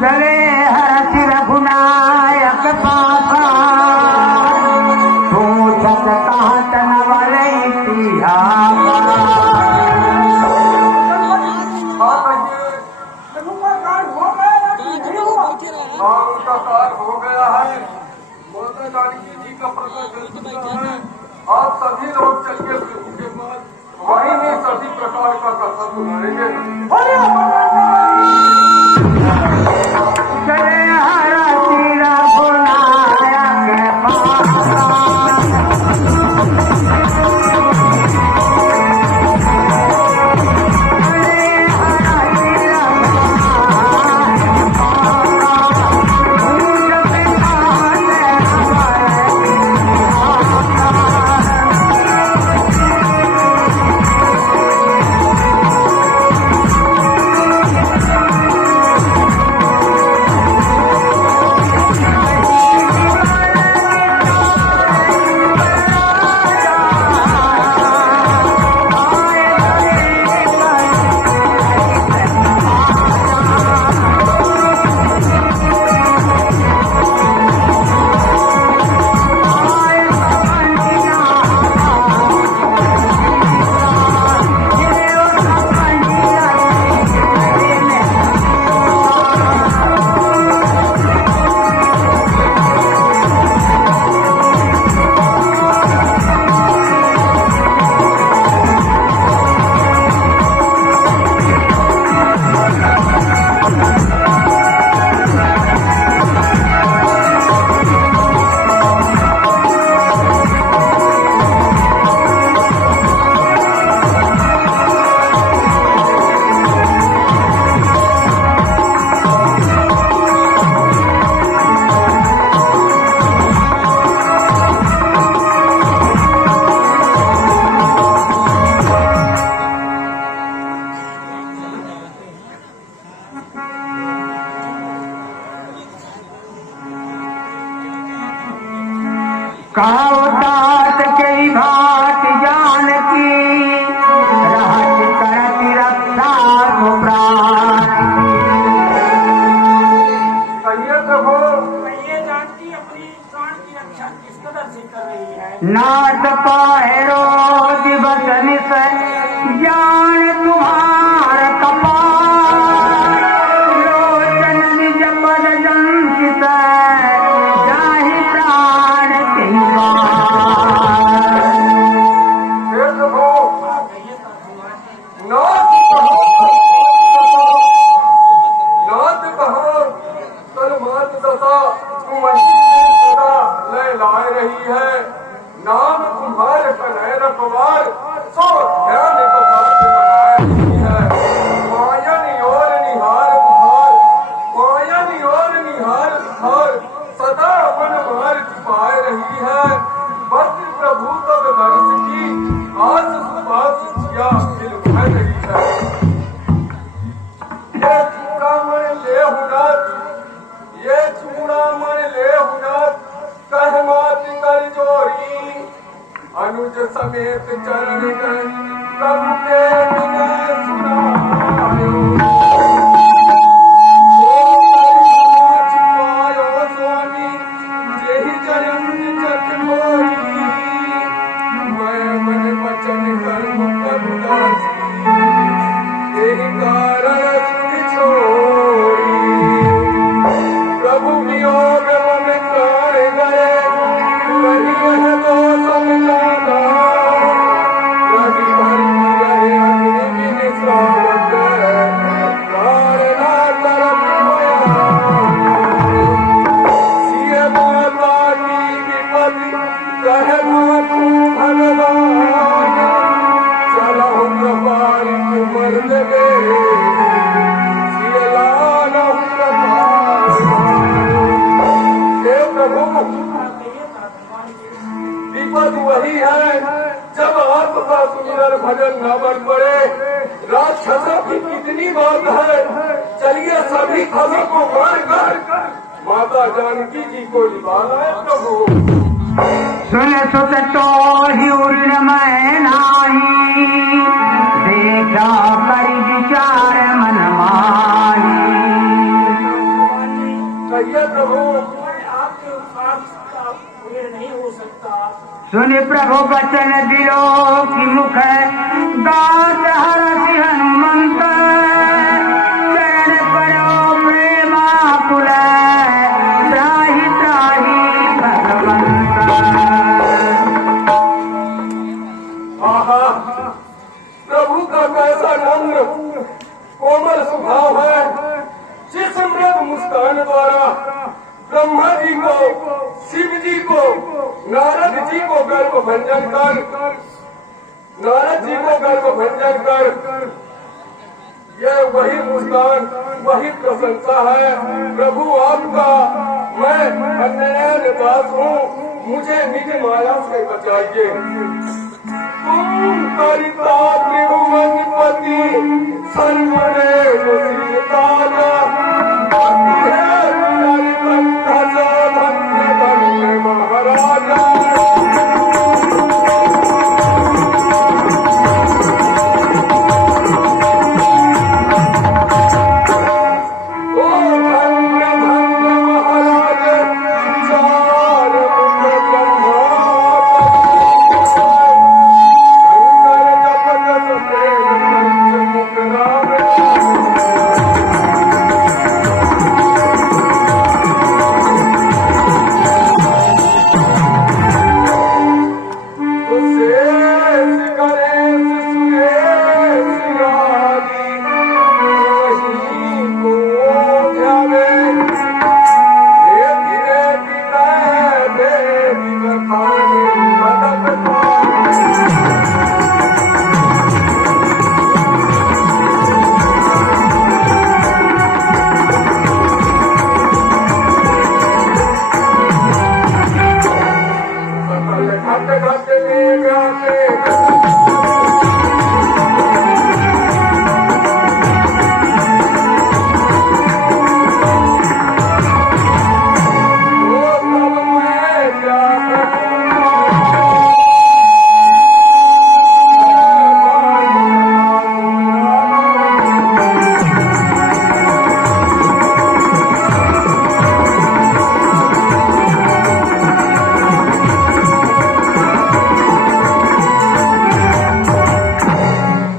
चले हरति रघुनायक पापा पूछत कहत नवले उनका कार्य हो गया है। माता जानकी जी का प्रकट है। आप सभी लोग चलिए प्रभु के पास, वहीं में सभी प्रकार का कथा सुनाएंगे। चले हरति रघुनायक पापा तात कई भाट जानकी रहत करति रक्षा को प्राण। कहिए प्रभु, कहिए जानकी अपनी प्राण की रक्षा किस कदर से कर रही है। नाथ पायरो दिवस निस जान तुम्हार कपाल लोचन निज पद जंकित जाहि प्राण के हे प्रभु, नाथ कहो तलमात दशा तुम्हारी सदा ले लाए रही है। नाम तुम्हारे कन्है रखवार सो ध्यान कथा से बनाए रही है। मायन और निहार बुहार, मायन और निहार बुहार सदा मन मार छुपाए रही है। भक्त प्रभु तब दर्श की आस सुबास जिया मिल भर रही है। ये चूड़ामण ले हुनर, ये चूड़ामण ले हुनर कह मात कर जोरी अनुज समेत चरण गए प्रभु के विनय सुनायो। छुपायो स्वामी जेहि जन्म जग होई, मैं मन वचन कर्म प्रभु दासी यही कारण सुनि छोड़ी। प्रभु वियोग मन प्राण गए कहीं है तो समझाना, रवि भर रहे अग्नि बिन स्वागत वारणा तरफ गया। सिय माता की विपत्ति कह मातु भगवान, चलहु कृपाल तुमर जगे सिय लालहु कृपाल। हे प्रभु, विपद वही है जब आपका सुंदर भजन न बन पड़े। राक्षसों की कितनी बात है, चलिए सभी खबर को मार कर माता जानकी जी को निभाना है प्रभु। सुन सुत तो ही उर्ण मैं नाही देखा करी की मुख दास हरसि हनुमंत चरण पड़ो प्रेमा कुल त्राहि त्राहि भगवंत। आहा, प्रभु का कैसा नम्र कोमल स्वभाव है, जिस मृद मुस्कान द्वारा ब्रह्मा जी को, शिव जी को, नारद जी को गर्भ भंजन कर यह वही मुस्कान, वही प्रशंसा है। प्रभु आपका मैं अन्याय दास हूँ, मुझे निज माया से बचाइए। तुम करिता त्रिभुवनपति सर्वणे मुसीतारा महाराजा।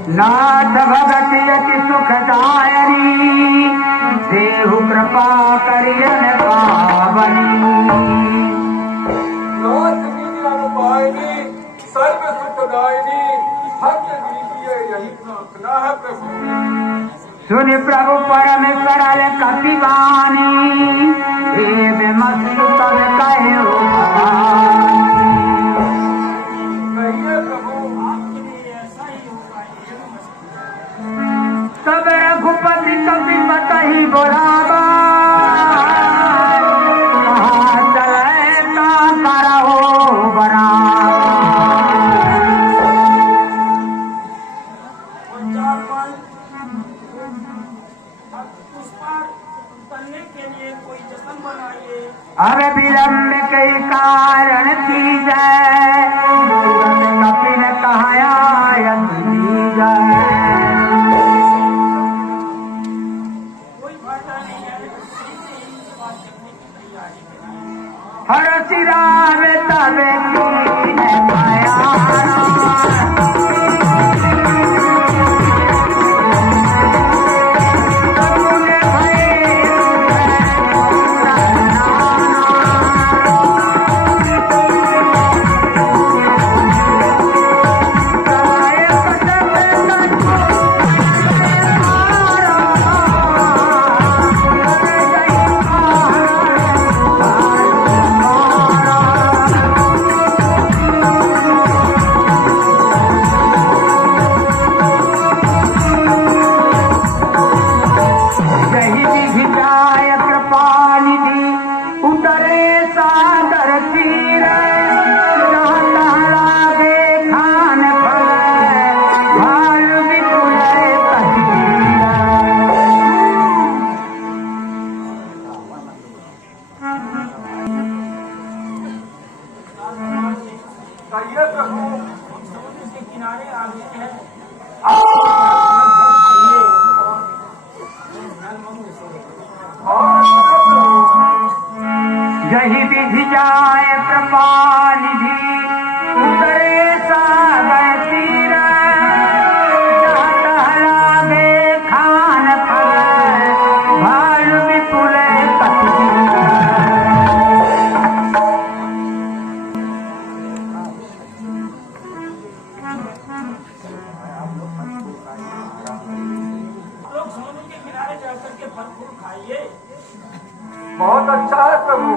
नाथ भगत यति सुखदायनी देहु कृपा करियन पावनी। नाथ निज अनुपायनी सर्व सुखदायिनी भक्त दीजिए यही प्रार्थना है प्रभु। सुन प्रभु परम सरल कपिवानी हे मस्तु तब कहो कहिए प्रभु। आपके लिए ऐसा ही होगा, ये तब रघुपति कपि बतहि बोलावा कहाँ चले का करहो बरावा। उस पर उतरने के लिए कोई जश्न बनाइए। अब विलम्ब कई कारण की जय कपि ने कहा कोई फायदा नहीं है, सीधे ही बात करने की तैयारी करिए। हर सिराव तब की है माया कहिए प्रभु। समुद्र से किनारे आ गए हैं। यही विधि जाए कृपा निधि उतरे सागर लोग समुद्र के किनारे जा करके फल फूल खाइए। बहुत अच्छा है प्रभु।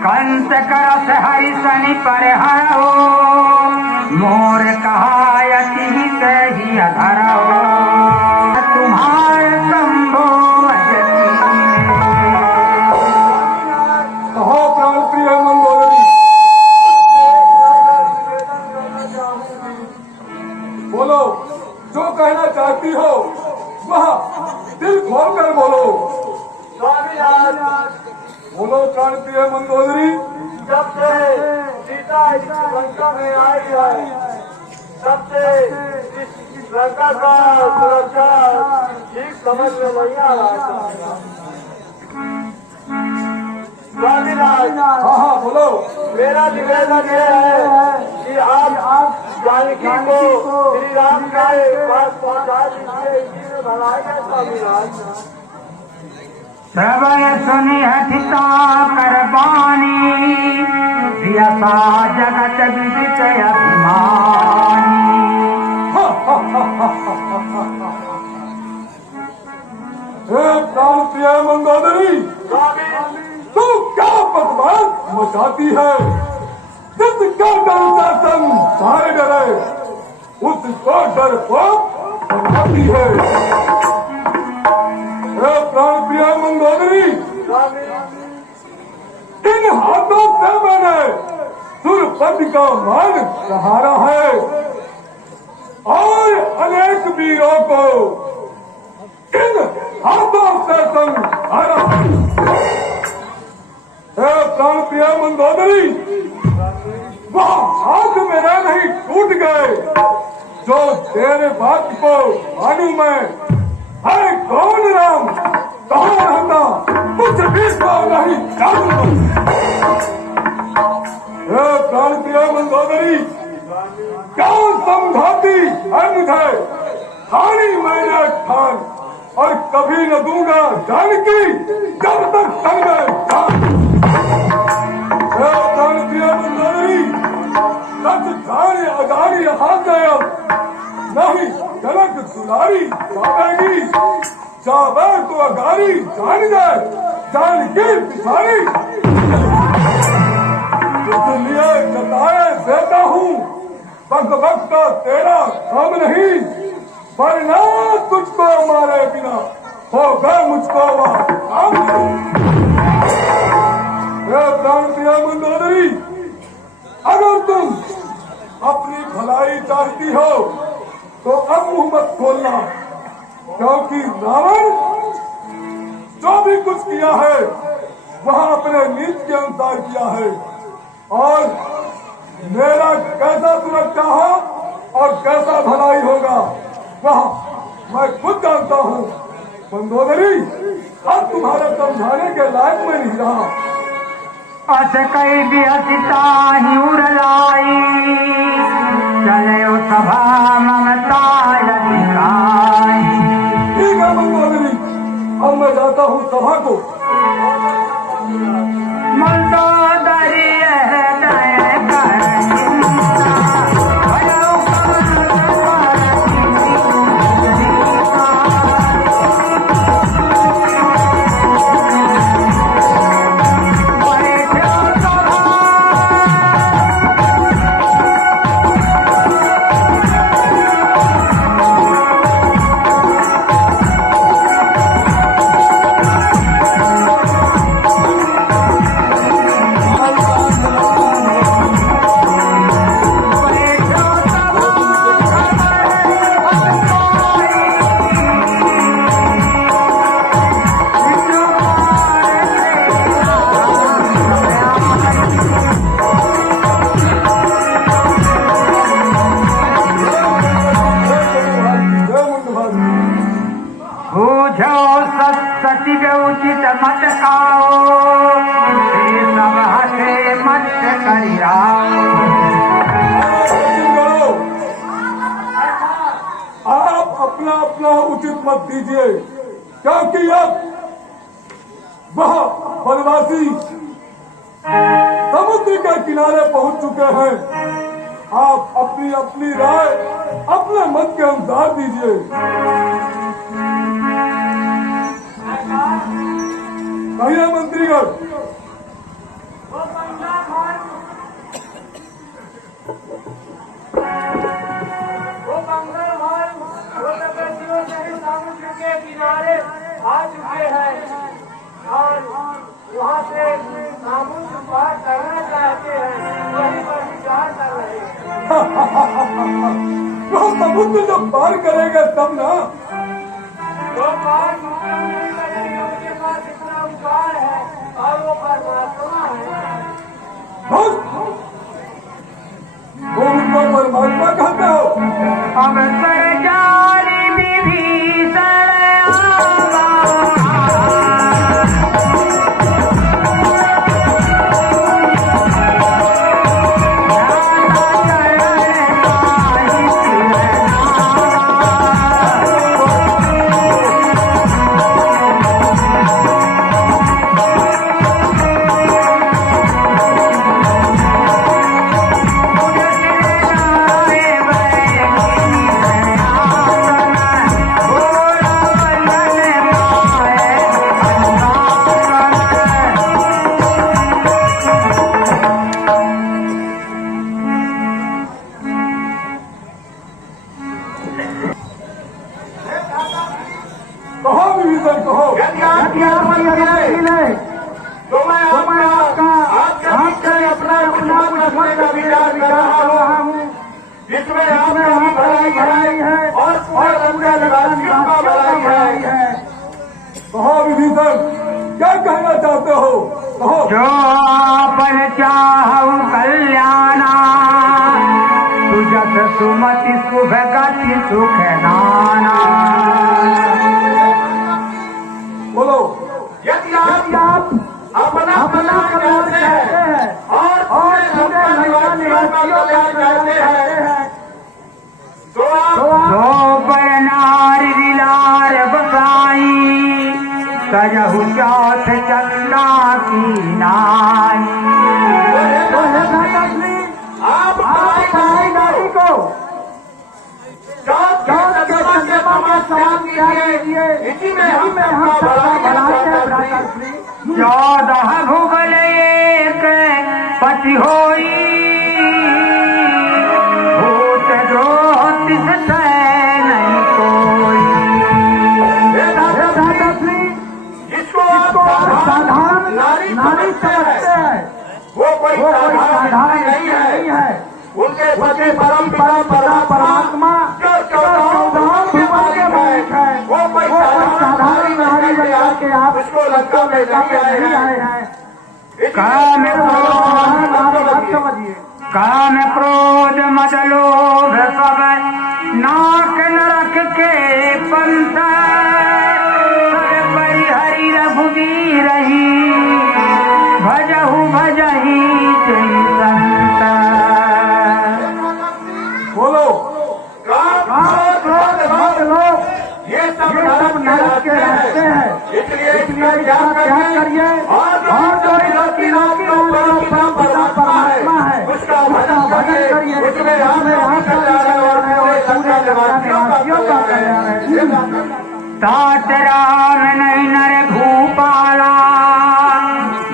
कंस करस हरि शनि पर हरो, मोर कहायति हित ही अधरो, तुम्हारे शंभो कहो प्राण प्रिय मंदोदरी। बोलो, जो कहना चाहती हो वह दिल खोलकर बोलो। बोलो प्राण प्रिय मंदोदरी। जब से सीता इस लंका में आई है, तब से इस लंका का सुरक्षा ठीक समझ में नहीं आ रहा है। स्वामीनाथ, हाँ बोलो। मेरा निवेदन यह है कि आप जानकी को श्री राम के पास पहुंचा दीजिए। इसी में भलाई है स्वामीनाथ। श्रवण सुनि हठिता करबानी, दियसा जगत विदित अभिमानी। हे प्राण प्रिय मंदोदरी, तू क्या बदमाश मचाती है? जिसका डर दर्शन सारे डरे, उसको डर को बनाती है। हे प्राण प्रिय मंदोदरी, इन हाथों से मैंने सुरपति का मान सहारा है और अनेक वीरों को इन हाथों से संहारा है। हे प्राण प्रिय मंदोदरी, वह हाथ मेरे नहीं टूट गए जो तेरे बात को मानू मैं। है कौन राम, कहाँ रहता, कुछ भी तो नहीं जानू। हे प्राण प्रिय मंदोदरी, क्या समझाती है मुझे? खानी मैंने ठान और कभी न दूंगा जानकी जब तक तन में जान। हे प्राण प्रिय मंदोदरी, सच जाने अजानी यहाँ से अब नहीं जनक दुलारी जाएगी। जावे तो अगारी जान जाए, जान की पिछाड़ी। इसलिए जताए देता हूँ, वक्त वक्त का तेरा काम नहीं, वरना तुझको मारे बिना होगा मुझको वह काम नहीं। प्राण प्रिय मंदोदरी, अगर तुम अपनी भलाई चाहती हो तो अब मुंह मत खोलना, क्योंकि रावण जो भी कुछ किया है वह अपने नीत के अनुसार किया है और मेरा कैसा सुरक्षा हो और कैसा भलाई होगा वह मैं खुद जानता हूँ। मंदोदरी, अब तुम्हारे समझाने के लायक में नहीं रहा। अस कई बिहसिता ही उड़लाई, चले सभा ममता लदिकाई। ठीक है मंदोदरी, अब मैं जाता हूँ सभा को। मंदोदरी जो सचिव उचित मत खाओ, ये सब हसे मत करिराओ। आप अपना अपना उचित मत दीजिए, क्योंकि अब वह वनवासी समुद्र के किनारे पहुंच चुके हैं। आप अपनी अपनी राय अपने मत के अनुसार दीजिए। कहिए मंत्रीगण। समुद्र के किनारे आ चुके हैं और वहाँ से समुद्र पार करना चाहते हैं, वही पर विचार कर रहे हैं। वो समुद्र जब पार करेंगे तब ना। वो पार नहीं करेंगे, उनके पास इतना उपाय है और वो परमात्मा है। वो उनको परमात्मा कहते हो। अब सरजारी विभीषण आवा, क्या कहना चाहते हो? कहो। जो आपन चाहु कल्याणा, सुजस सुमति शुभ गति सुख नाना। बोलो। यदि आप अपना कल्याण चाहते हैं और पूरे निवासियों का कल्याण चाहते हैं तो पर नारी दिलार बसाई, सजहु चौथ चंदा की नाई। आप नारी को इसी में हम सबका 14 भुगल एक पति होई, भूत ज्योतिष नहीं कोई। जिसको साधारण नारी समझते हैं वो कोई साधारण नहीं है। उनके पति परम परमात्मा जो 14 के मालिक है, वो कोई साधारण नारी के आप उसको लंका में नहीं आए हैं। काम क्रोध मद लोभ सब नाक नरक के पंथ, सब परिहरि रघुवीर ही, भजहु भजहि जय संत। बोलो। ये सब नरक के रास्ते हैं, इसलिए इसका त्याग करिए और जो परमात्मा है उसका भजन करिए, उसमें आप का कल्याण है। तात राम नहीं नर भूपाला,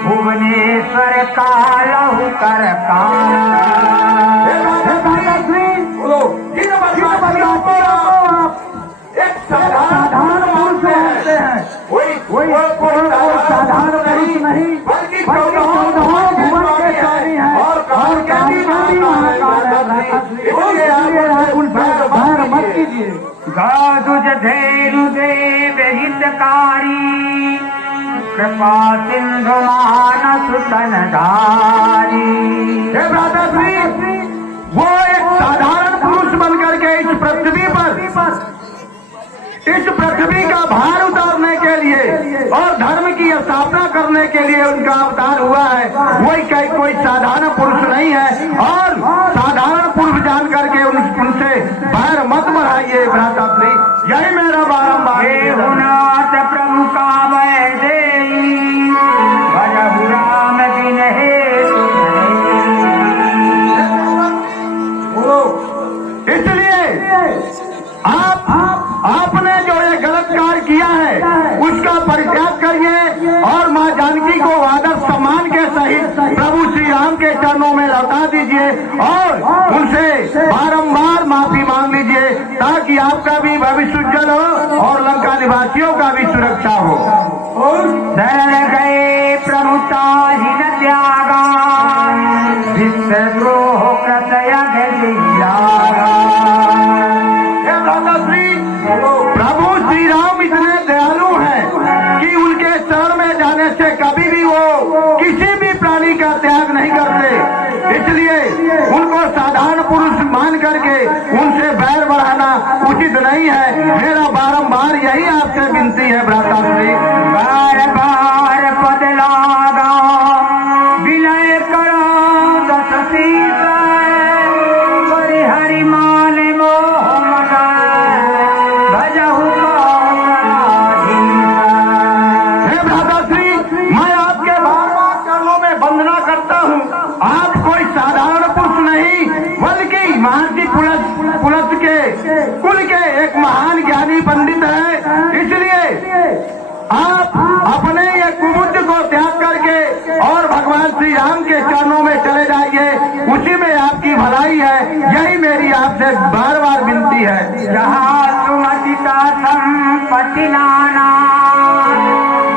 भुवनेश्वर कालहु कर काला। एक साधारण पुरुष हैं, कोई साधारण पुरुष नहीं बल्कि 14 भुवन के स्वामी है और काल भर मत कीजिए। गादुज धेनु देव हितकारी, कृपा सिंधु मानस तनधारी। वो एक साधारण पुरुष बनकर के इस पृथ्वी का भार उतारने की स्थापना करने के लिए उनका अवतार हुआ है। वही कोई साधारण पुरुष नहीं है, और साधारण पुरुष जान करके उनसे बैर मत बढ़ाइए भ्राताश्री। यही मेरा बारंबार नाथ प्रभु का वैदे भजहु राम बिन हेतु बोलो। इसलिए आपने जो ये गलत कार्य किया है उसका परित्याग करिए और माँ जानकी को आदर सम्मान के सहित प्रभु श्री राम के चरणों में लौटा दीजिए और उनसे बारंबार माफी मांग लीजिए, ताकि आपका भी भविष्य उज्जवल हो और लंका निवासियों का भी सुरक्षा हो। शरण गए प्रभुता ही न त्यागा विश्व द्रोह कृतय प्रभु श्री राम इतने दयालु हैं कि उनके शरण में जाने से कभी भी वो किसी भी प्राणी का त्याग नहीं करते। इसलिए उनको साधारण पुरुष मान करके उनसे बैर बढ़ाना उचित नहीं है। मेरा बारंबार यही आपसे विनती है भ्राताश्री। बार बार पद लागा विलय करो दस सीता हरि मान मोह मना भजहु हे भ्राताश्री, मैं आपके बार चरणों में वंदना करता हूँ। आप कोई साधारण पुरुष नहीं बल्कि महर्षि पुलस्त के कुल के एक महान ज्ञानी पंडित है। इसलिए आप अपने ये कुबुद्ध को त्याग करके और भगवान श्री राम के चरणों में चले जाइए, उसी में आपकी भलाई है। यही मेरी आपसे बार बार विनती है। जहाँ सुमति का संपत्ति नाना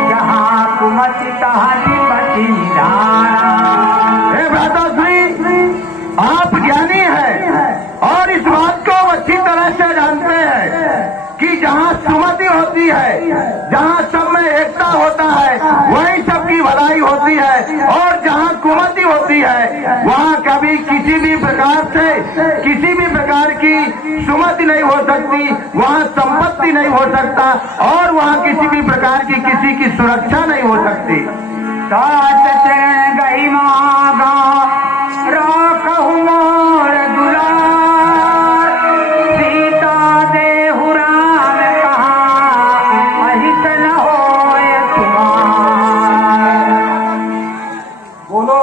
जहाँ कुमति तहाधिपति निधाना। हे भ्राताश्री, आप ज्ञानी हैं और इस बात को अच्छी तरह से जानते हैं कि जहाँ सुमति होती है, जहाँ सब में एकता होता है, वहीं सबकी भलाई होती है, और जहाँ कुमति होती है वहाँ कभी किसी भी प्रकार की सुमति नहीं हो सकती, वहाँ संपत्ति नहीं हो सकता, और वहाँ किसी भी प्रकार की किसी की सुरक्षा नहीं हो सकती। सात चरण गई मागा राखहु मोर दुलार सीता देहु राम कहा अहित न होय तुम्हार। बोलो।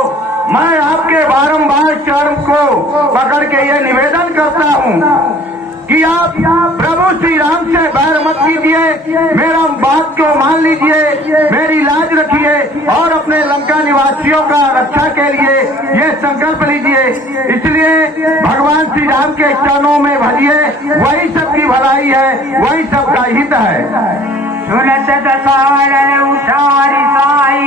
मैं आपके बारंबार चरण को पकड़ के ये निवेदन करता हूँ कि आप प्रभु श्री राम से बैर मत कीजिए, मेरा बात को मान लीजिए, मेरी लाज रखिए और अपने लंका निवासियों का रक्षा के लिए ये संकल्प लीजिए। इसलिए भगवान श्री राम के चरणों में भजिए, वही सबकी भलाई है, वही सबका हित है। सुनत दसारण उठारी साई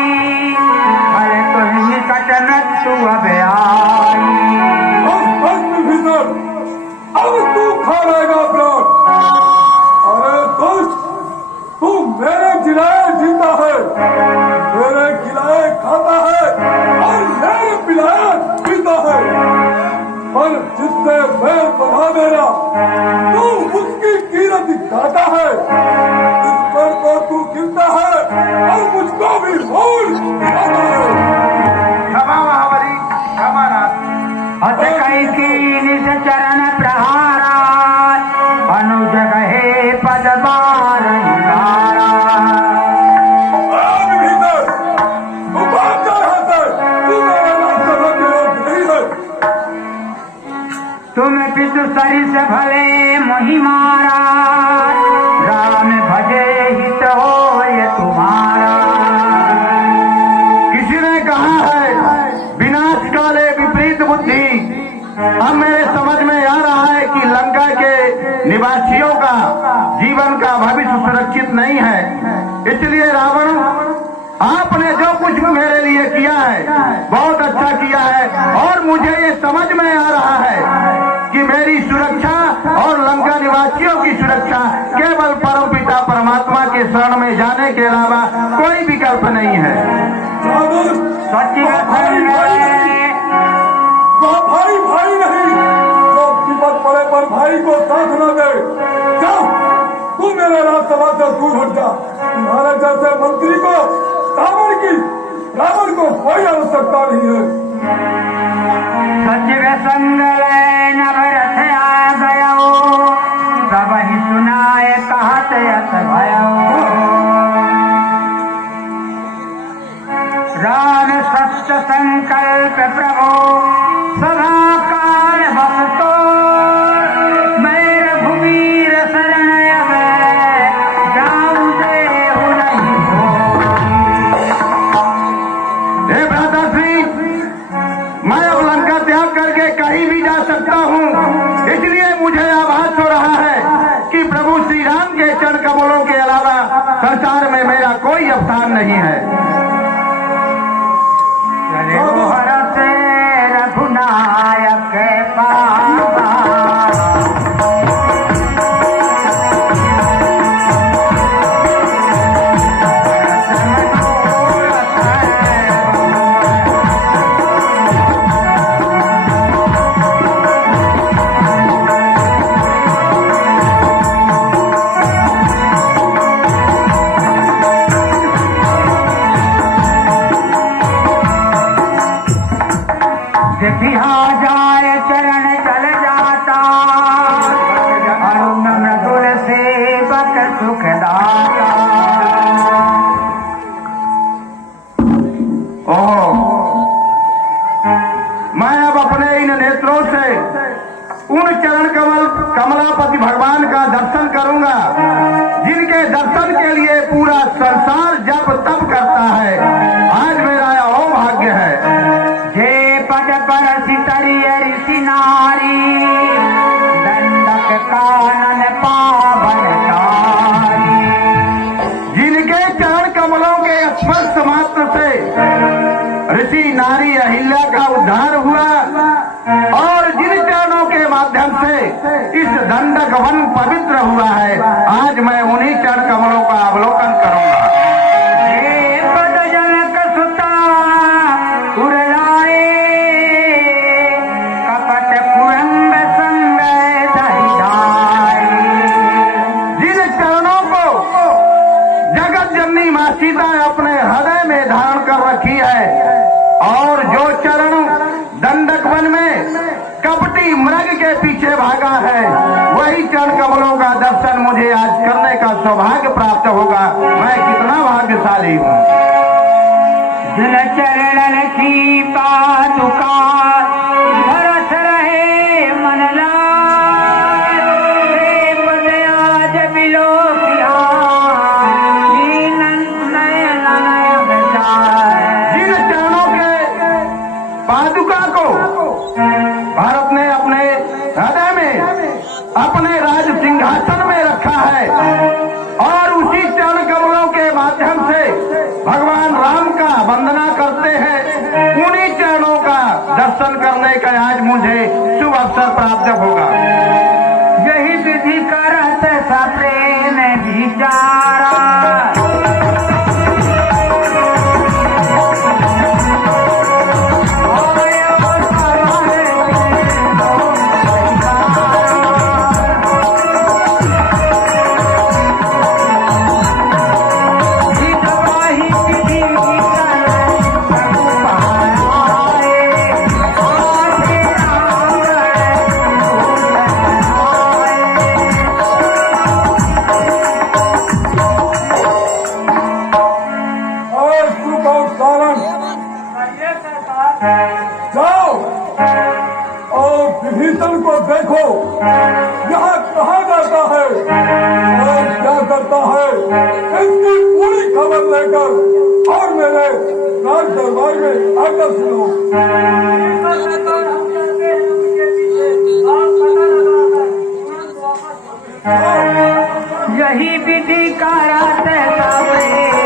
अरे तुम निकट मृत्यु अब आई। भीतर अब तू खा रहेगा प्राण। अरे दुष्ट, तू मेरे गिलाए जीता है, मेरे गिलाए खाता है और मेरे पिलाए पीता है, पर जिससे मैं बना मेरा तू उसकी कीरत गाता है। इस पर को तू गिरता है और मुझको भी भूल जाता है। क्षमा महाबली, क्षमा नाथ। अत कैसी निज चरण प्रहारा अनुज कहे पद बार निहारा। आग भीतर तू बात कर रहा है, तू मेरा नाम करने के योग्य नहीं है। तुम पितु सरिस भले मोहि मारा राम भजे हित होय तुम्हारा। किसी ने कहा है विनाश काले विपरीत बुद्धि। अब मेरे समझ में आ रहा है कि लंका के निवासियों का जीवन का भविष्य सुरक्षित नहीं है। इसलिए रावण, आपने जो कुछ मेरे लिए किया है बहुत अच्छा किया है, और मुझे ये समझ में आ रहा है कि मेरी सुरक्षा और लंका निवासियों की सुरक्षा केवल परमपिता परमात्मा के शरण में जाने के अलावा कोई विकल्प नहीं है। भाई भाई नहीं, जो विपद पड़े पर भाई को साथ न दे। जाओ, तू मेरे राजसभा से दूर हट जा। तुम्हारे जैसे मंत्री को रावण को कोई आवश्यकता नहीं है। सचिव संग लैन भरत आ गयो, सब ही सुनाए कहत यत भयो। राम सत्य संकल्प प्रभु सदा काल बसतो, मैं रघुवीर शरण अब जाऊं देहु नहीं हे भ्राताश्री, मैं अब लंका त्याग करके कहीं भी जा सकता हूँ, इसलिए मुझे आभास हो रहा है कि प्रभु श्री राम के चरण कमलों के अलावा संसार में मेरा कोई अवतार नहीं है। भरत रघुनायक पावा, जाए चरण चल जाता, अरुण मृदुल सेवक सुखदाता। ओह, मैं अब अपने इन नेत्रों से उन चरण कमलापति भगवान का दर्शन करूंगा, जिनके दर्शन के लिए पूरा संसार जप तप करता है। आज मेरा यह भाग्य है। जे पद पर सितरिय ऋषि नारी, दंडक कानन पावन तारी। जिनके चरण कमलों के स्पर्श मात्र से ऋषि नारी अहिल्या का उद्धार हुआ, और जिन चरणों के माध्यम से इस दंडक वन पवित्र हुआ है, आज मैं उन्हीं चरण कमलों का अवलोकन करूंगा। सीता अपने हृदय में धारण कर रखी है, और जो चरण दंडक वन में कपटी मृग के पीछे भागा है, वही चरण कमलों का दर्शन मुझे आज करने का सौभाग्य प्राप्त होगा। मैं कितना भाग्यशाली हूँ। जिन चरणन की पादुका भरत रहे मन लाय, देव दया जब बिलोकिया पादुका को भारत ने अपने हृदय में अपने राज सिंहासन में रखा है, और उसी चरण कमलों के माध्यम से भगवान राम का वंदना करते हैं। उन्हीं चरणों का दर्शन करने का आज मुझे शुभ अवसर प्राप्त होगा। यही विधि करत सप्रेम विचारा, जाओ और विभीषण को देखो, यहाँ कहाँ जाता है और क्या करता है, इसकी पूरी खबर लेकर और मेरे राज दरबार में आकर सुनो। यही विधि करत सप्रेम